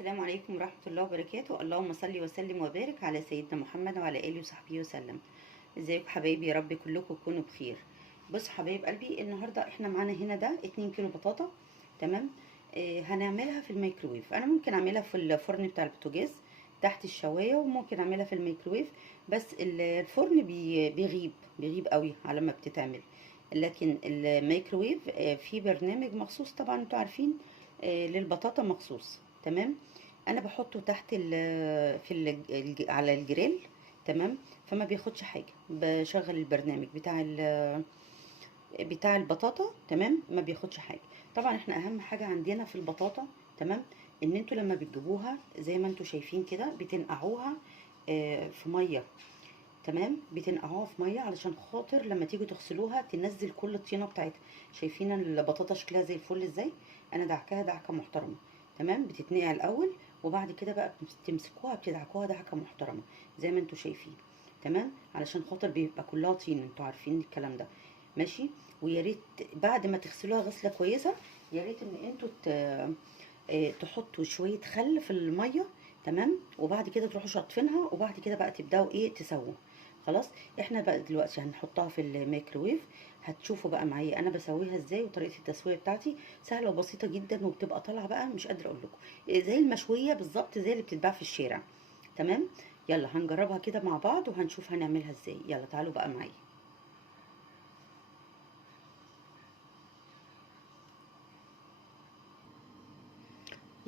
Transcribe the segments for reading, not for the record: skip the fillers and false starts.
السلام عليكم ورحمة الله وبركاته. اللهم صل وسلم وبارك على سيدنا محمد وعلى آله وصحبه وسلم. ازيكم حبايبي؟ يا رب كلكم تكونوا بخير. بص حبايب قلبي، النهارده احنا معانا هنا ده 2 كيلو بطاطا. تمام. هنعملها في الميكروويف. انا ممكن اعملها في الفرن بتاع البوتاجاز تحت الشوايه، وممكن اعملها في الميكروويف، بس الفرن بيغيب قوي على ما بتتعمل. لكن الميكروويف في برنامج مخصوص، طبعا انتوا عارفين، للبطاطا مخصوص. تمام. انا بحطه تحت على الجريل. تمام. فما بياخدش حاجه. بشغل البرنامج بتاع البطاطا. تمام. ما بياخدش حاجه. طبعا احنا اهم حاجه عندنا في البطاطا، تمام، ان انتوا لما بتجيبوها زي ما انتوا شايفين كده بتنقعوها في ميه. تمام. بتنقعوها في ميه علشان خاطر لما تيجوا تغسلوها تنزل كل الطينه بتاعتها. شايفين البطاطا شكلها زي الفل ازاي؟ انا دعكاها دعكه محترمه. تمام. بتتنقع الاول، وبعد كده بقى تمسكوها بتدعكوها دعكه محترمه زي ما انتوا شايفين. تمام. علشان خاطر بيبقى كلها طين، انتوا عارفين الكلام ده. ماشي. ويا ريت بعد ما تغسلوها غسله كويسه، يا ريت ان انتوا تحطوا شويه خل في الميه. تمام. وبعد كده تروحوا شاطفينها، وبعد كده بقى تبداوا تسووا. خلاص. احنا بقى دلوقتي هنحطها في الميكروويف. هتشوفوا بقى معايا انا بسويها ازاي، وطريقه التسويه بتاعتي سهله وبسيطه جدا، وبتبقى طالعه بقى مش قادره اقول لكم، زي المشويه بالظبط، زي اللي بتتباع في الشارع. تمام. يلا هنجربها كده مع بعض وهنشوف هنعملها ازاي. يلا تعالوا بقى معايا.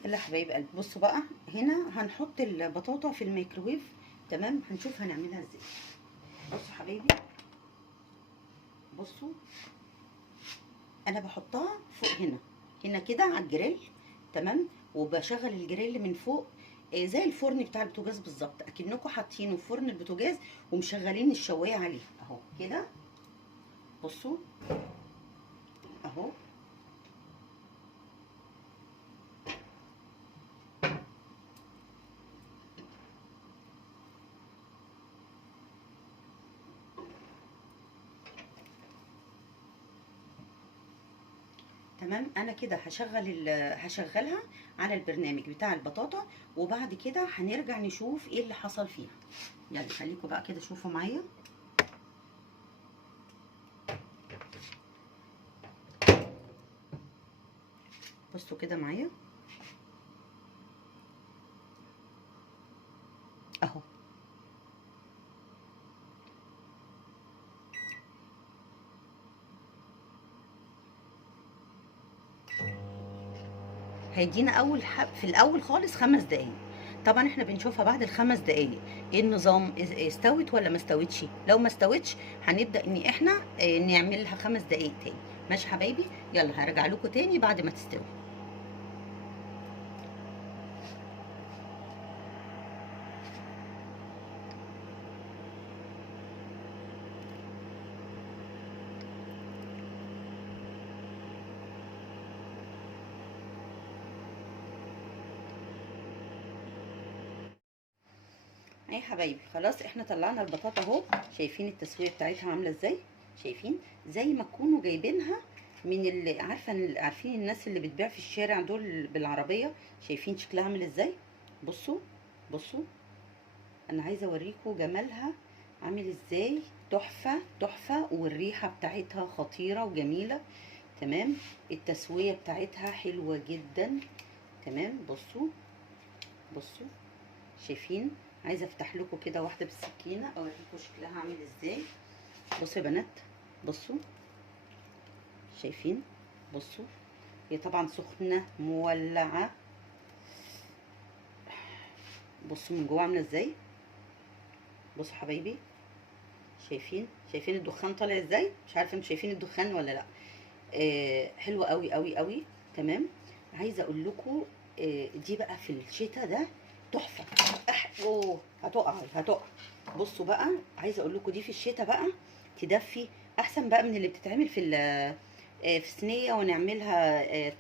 يلا حبايب قلبي، بصوا بقى هنا هنحط البطاطا في الميكروويف. تمام. هنشوف هنعملها ازاي. بصوا حبايبي، بصوا، انا بحطها فوق هنا كده على الجريل. تمام. وبشغل الجريل من فوق، زي الفرن بتاع البوتاجاز بالظبط، اكنكم حاطينه في فرن البوتاجاز ومشغلين الشوايه عليه اهو كده. بصوا اهو. تمام. انا كده هشغلها على البرنامج بتاع البطاطا، وبعد كده هنرجع نشوف ايه اللي حصل فيها. يلا خليكم بقى كده شوفوا معايا. بصوا كده معايا اهو. هيدينا في الاول خالص 5 دقايق. طبعا احنا بنشوفها بعد ال5 دقايق ايه النظام، استوت ولا ما استوتش. لو ما استوتش هنبدا ان احنا نعملها 5 دقايق تاني. ماشي حبايبي. يلا هرجع لكم تاني بعد ما تستوي. اهي حبايبي خلاص احنا طلعنا البطاطا اهو. شايفين التسويه بتاعتها عامله ازاي؟ شايفين زي ما تكونوا جايبينها من اللي عارفين الناس اللي بتبيع في الشارع دول بالعربيه. شايفين شكلها عامل ازاي؟ بصوا، بصوا، انا عايزه اوريكم جمالها عامل ازاي. تحفه تحفه، والريحه بتاعتها خطيره وجميله. تمام. التسويه بتاعتها حلوه جدا. تمام. بصوا، بصوا، شايفين؟ عايزه افتح لكم كده واحده بالسكينه اوريكم شكلها عامل ازاي. بصوا يا بنات، بصوا، شايفين؟ بصوا، هي طبعا سخنه مولعه. بصوا من جوه عامله ازاي. بصوا حبايبي، شايفين الدخان طالع ازاي؟ مش عارفه انتوا شايفين الدخان ولا لا. حلوه قوي قوي قوي. تمام. عايزه اقول لكم، دي بقى في الشتاء ده تحفه. اوه هتقع. بصوا بقى، عايزه اقول لكم دي في الشتاء بقى تدفي احسن بقى من اللي بتتعمل في صينيه ونعملها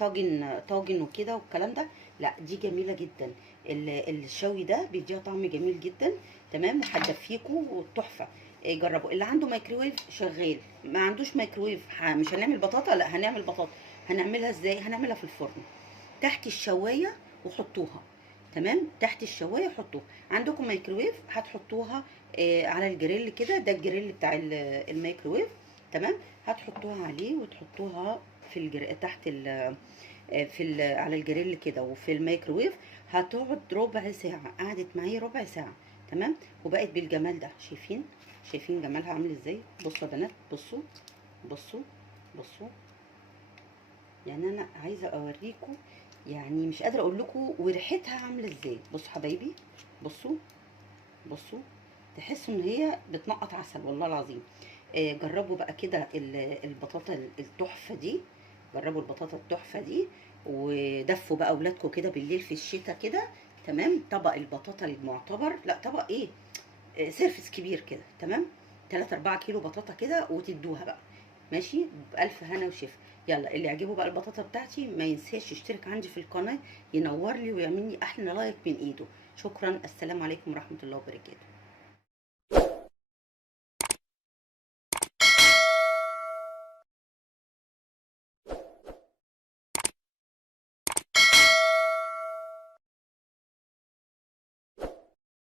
طاجن وكده والكلام ده. لا دي جميله جدا. الشوي ده بيديها طعم جميل جدا. تمام. وهتدفيكوا وتحفه. جربوا. اللي عنده مايكرويف شغال، ما عندوش مايكرويف مش هنعمل بطاطا. لا هنعمل بطاطا. هنعملها ازاي؟ هنعملها في الفرن تحت الشوايه، وحطوها تمام. تحت الشوايه حطوها. عندكم مايكرويف هتحطوها على الجريل كده، ده الجريل بتاع الميكرويف. تمام. هتحطوها عليه وتحطوها تحت على الجريل كده وفي الميكرويف. هتقعد ربع ساعه، قعدت معايا ربع ساعه. تمام. وبقت بالجمال ده. شايفين جمالها عامل ازاي؟ بصوا يا بنات، بصوا بصوا بصوا. يعني انا عايزه اوريكم، يعني مش قادره اقول لكم وريحتها عامله ازاي. بصوا حبايبي، بصوا بصوا. تحسوا ان هي بتنقط عسل والله العظيم. جربوا بقى كده البطاطا التحفه دي. جربوا البطاطا التحفه دي، ودفوا بقى اولادكم كده بالليل في الشتاء كده. تمام. طبق البطاطا المعتبر، لا طبق ايه، سيرفس كبير كده. تمام. 3 4 كيلو بطاطا كده وتدوها بقى. ماشي. بألف هنا وشفا. يلا اللي يعجبه بقى البطاطا بتاعتي ما ينساش يشترك عندي في القناه، ينور لي ويعمل لي احلى لايك من ايده. شكرا. السلام عليكم ورحمه الله وبركاته.